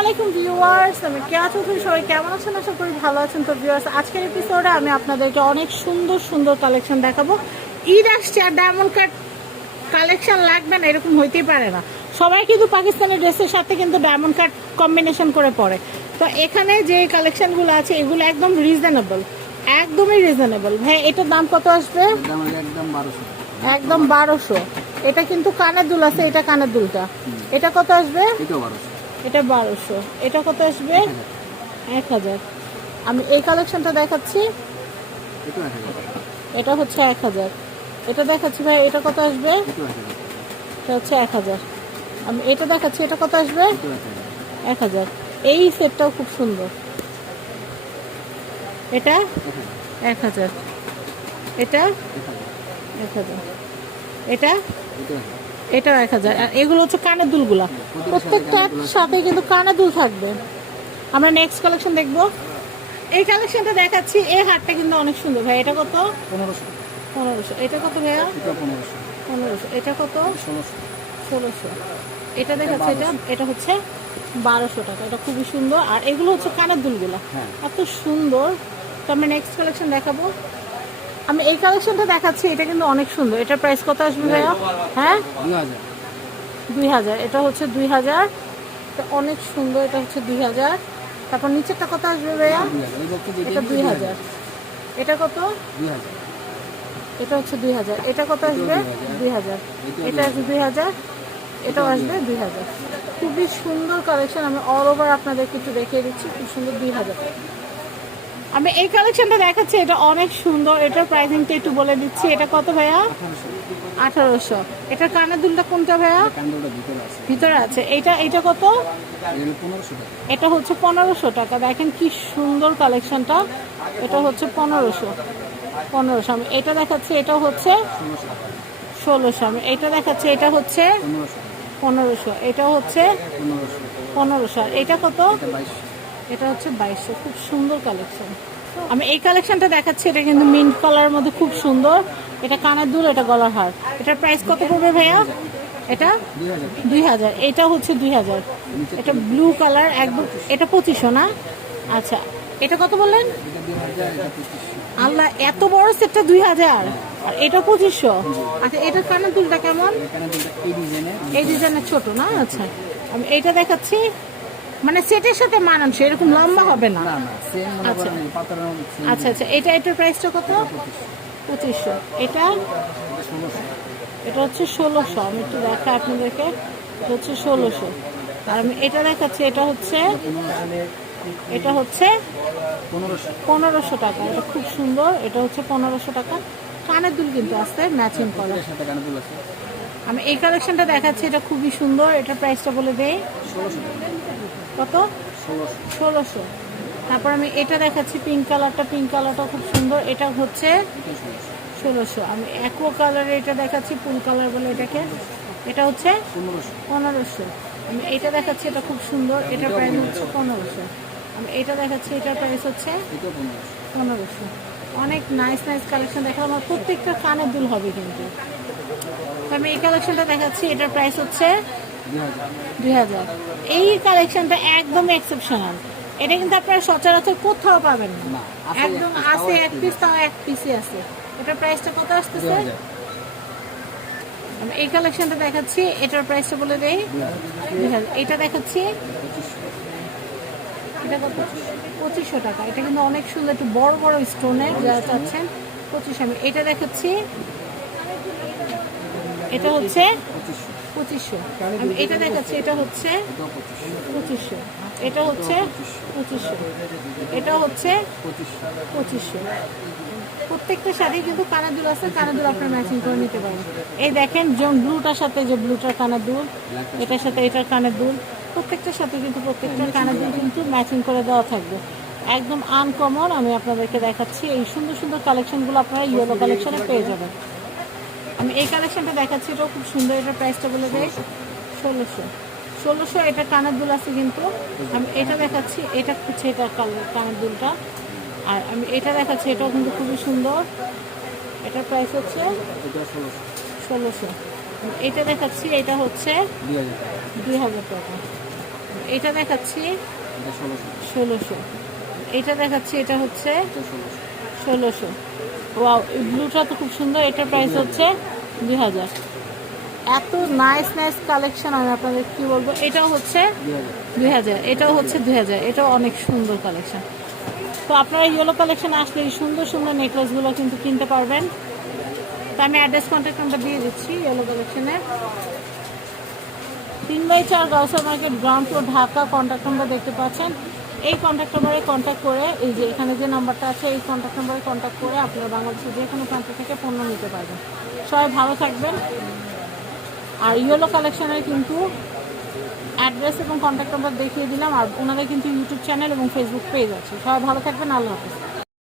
আলাইকুম ভিউয়ার্স আমি কেয়া চৌধুরী সবাই কেমন আছেন? আশা করি ভালো আছেন। তো ভিউয়ার্স আজকের এপিসোডে আমি আপনাদেরকে অনেক সুন্দর সুন্দর কালেকশন দেখাবো। ঈদ আসছে আর ডায়মন্ড কাট কালেকশন লাগবে না এরকম হইতেই পারে না। সবাই কিন্তু পাকিস্তানি ড্রেসের সাথে কিন্তু ডায়মন্ড কাট কম্বিনেশন করে পরে। তো এখানে যে কালেকশনগুলো আছে এগুলো একদম রিজনেবল একদমই রিজনেবল ভাই এটার দাম কত আসবে? একদম বারোশো। এটা কিন্তু কানের দুল আছে এটা কানের দুলটা। এটা কত আসবে? এটাও বারোশো। এটা বারোশো এটা কত আসবে এক হাজার আমি এই কালেকশনটা দেখাচ্ছি এটা হচ্ছে এক হাজার এটা দেখাচ্ছি ভাই এটা কত আসবে এটা হচ্ছে এক হাজার আমি এটা দেখাচ্ছি এটা কত আসবে এক হাজার এই সেটটাও খুব সুন্দর এটা এক হাজার এটা এক হাজার এটা এটাও এটাও এক এক হাজার। হাজার আর এগুলো হচ্ছে কানের দুলগুলা। প্রত্যেকটার সাথে কিন্তু কানের দুল থাকবে। আমরা নেক্সট কালেকশন দেখব। এই কালেকশনটা দেখাচ্ছি। এই হারটা কিন্তু অনেক সুন্দর। ভাই এটা কত? পনেরোশো। পনেরোশো। এটা কত ভাইয়া? পনেরোশো। পনেরোশো। এটা কত? ষোলোশো। ষোলোশো। এটা দেখাচ্ছে এটা? এটা হচ্ছে বারোশো টাকা। এটা খুবই সুন্দর। আর এগুলো হচ্ছে কানের দুলগুলা। হ্যাঁ। এত সুন্দর। তো আমরা নেক্সট কালেকশন দেখাবো। আমি এই কালেকশনটা দেখাচ্ছি এটা কিন্তু অনেক সুন্দর এটার প্রাইস কত আসবে ভাইয়া হ্যাঁ দুই হাজার এটা হচ্ছে দুই হাজার এটা অনেক সুন্দর এটা হচ্ছে দুই হাজার তারপর নিচেরটা কত আসবে ভাইয়া এটা দুই হাজার এটা কত এটা হচ্ছে দুই হাজার এটা কত আসবে দুই হাজার এটা আসবে দুই হাজার এটাও আসবে দুই হাজার খুবই সুন্দর কালেকশন আমি অল ওভার আপনাদেরকে একটু দেখিয়ে দিচ্ছি খুব সুন্দর দুই হাজার আমি এই কালেকশনটা দেখাচ্ছি এটা অনেক সুন্দর। এটার প্রাইসিংটা একটু বলে দিচ্ছি। এটা কত ভাইয়া? আঠারোশো। এটার কানের দুলটা কোনটা ভাইয়া? ভিতরে আছে। এটা এটা কত? এটা হচ্ছে পনেরোশো টাকা। দেখেন কি সুন্দর কালেকশনটা। এটা হচ্ছে পনেরোশো। পনেরোশো। আমি এটা দেখাচ্ছি এটা হচ্ছে ষোলোশো আমি এটা দেখাচ্ছি এটা হচ্ছে পনেরোশো এটা হচ্ছে পনেরোশো। এটা কত? এটা হচ্ছে বাইশশো খুব সুন্দর কালেকশন আমি এই কালেকশনটা দেখাচ্ছি এটা কিন্তু মিন্ট কালারের মধ্যে খুব সুন্দর। এটা কানের দুল এটা গলার হার। এটার প্রাইস কত পড়বে ভাইয়া? এটা দুই হাজার। এটা হচ্ছে দুই হাজার। এটা ব্লু কালার একদম এটা পঁচিশশো না? আচ্ছা এটা কত বললেন? আল্লাহ এত বড় সেটটা দুই হাজার। আর এটা পঁচিশশো। আচ্ছা এটা কানের দুলটা কেমন? এই ডিজাইনের ছোট না? আচ্ছা আমি এটা দেখাচ্ছি। মানে সেটের সাথে মানানসই এরকম লম্বা হবে না? আচ্ছা। আচ্ছা আচ্ছা এটা এটার প্রাইসটা কত? পঁচিশশো। এটা? এটা হচ্ছে ষোলোশো। আমি একটু দেখাই আপনাদেরকে। এটা হচ্ছে ষোলোশো। আর আমি এটা দেখাচ্ছি এটা হচ্ছে এটা হচ্ছে পনেরোশো। টাকা। এটা খুব সুন্দর। এটা হচ্ছে পনেরোশো টাকা। কানের দুল কিন্তু আসতে ম্যাচিং করা। আছে। আমি এই কালেকশনটা দেখাচ্ছি এটা খুবই সুন্দর। এটার প্রাইসটা বলে টাকা। কত? ষোলোশো। তারপর আমি এটা দেখাচ্ছি পিঙ্ক কালারটা পিঙ্ক কালারটা খুব সুন্দর। এটা হচ্ছে ষোলোশো। আমি অ্যাকোয়া কালারে এটা দেখাচ্ছি পুল কালার বলে এটাকে। এটা হচ্ছে পনেরোশো। আমি এটা দেখাচ্ছি এটা খুব সুন্দর। এটা প্রাইস হচ্ছে পনেরোশো। আমি এটা দেখাচ্ছি এটার প্রাইস হচ্ছে পনেরোশো। অনেক নাইস নাইস কালেকশন দেখালাম। আমার প্রত্যেকটা কানের দুল হবে কিন্তু। আমি এই কালেকশনটা দেখাচ্ছি এটার প্রাইস হচ্ছে দুই হাজার। এই কালেকশনটা একদম এক্সেপশনাল এটা কিন্তু আপনারা সচরাচর কোথাও পাবেন না। একদম আছে এক পিস তাও এক পিসই আছে। এটার প্রাইসটা কত আসতেছে? আমি এই কালেকশনটা দেখাচ্ছি এটার প্রাইসটা বলে দেই। এটা দেখাচ্ছি। পঁচিশশো এটা কত? পঁচিশশো টাকা। এটা কিন্তু অনেক সুন্দর একটু বড় বড় স্টোনের যারা চাচ্ছেন পঁচিশ আমি এটা দেখাচ্ছি। এটা হচ্ছে পঁচিশশো। এটা দেখাচ্ছি এটা হচ্ছে পঁচিশশো। এটা হচ্ছে পঁচিশশো। এটা হচ্ছে পঁচিশশো। প্রত্যেকটার সাথে কিন্তু কানের দুল আছে কানের দুল আপনার ম্যাচিং করে নিতে পারেন। এই দেখেন যেমন ব্লুটার সাথে যে ব্লুটার কানের দুল এটার সাথে এটার কানের দুল প্রত্যেকটার সাথে কিন্তু প্রত্যেকটার কানের দুল কিন্তু ম্যাচিং করে দেওয়া থাকবে। একদম আনকমন আমি আপনাদেরকে দেখাচ্ছি এই সুন্দর সুন্দর কালেকশনগুলো আপনারা ইয়েলো কালেকশনে পেয়ে যাবেন। আমি এই কালেকশনটা দেখাচ্ছি এটাও খুব সুন্দর এটার প্রাইসটা বলে দেয় ষোলোশো। ষোলোশো এটা কানের দুল আছে কিন্তু আমি এটা দেখাচ্ছি এটা হচ্ছে এটা কানের দুলটা। আর আমি এটা দেখাচ্ছি এটাও কিন্তু খুবই সুন্দর। এটার প্রাইস হচ্ছে ষোলোশো। এটা দেখাচ্ছি এটা হচ্ছে দুই হাজার। টাকা। এটা দেখাচ্ছি ষোলোশো। এটা দেখাচ্ছি এটা হচ্ছে ষোলোশো। ওয়াও এই ব্লুটা তো খুব সুন্দর। এটার প্রাইস হচ্ছে দুই হাজার। এত নাইস নাইস কালেকশন আমি আপনাদের কি বলব? এটাও হচ্ছে দুই হাজার। এটাও হচ্ছে দুই হাজার। এটাও অনেক সুন্দর কালেকশন তো আপনারা ইয়েলো কালেকশন আসলে এই সুন্দর সুন্দর নেকলেসগুলো কিন্তু কিনতে পারবেন। তো আমি অ্যাড্রেস কন্ট্যাক্ট নাম্বার দিয়ে দিচ্ছি ইয়েলো কালেকশনের তিন বাই চার Gausia market ground floor Dhaka contact number দেখতে পাচ্ছেন। এই কন্ট্যাক্ট নাম্বারে কন্ট্যাক্ট করে, এই যে এখানে যে নাম্বারটা আছে, এই কন্ট্যাক্ট নাম্বারে কন্ট্যাক্ট করে আপনারা বাংলাদেশের যে কোনো প্রান্ত থেকে পণ্য নিতে পারবেন। সবাই ভালো থাকবেন। আর ইয়েলো কালেকশনের কিন্তু অ্যাড্রেস এবং কন্ট্যাক্ট নাম্বার দেখিয়ে দিলাম, আর ওনাদের কিন্তু ইউটিউব চ্যানেল এবং ফেসবুক পেজ আছে। সবাই ভালো থাকবেন, আল্লাহ হাফিজ।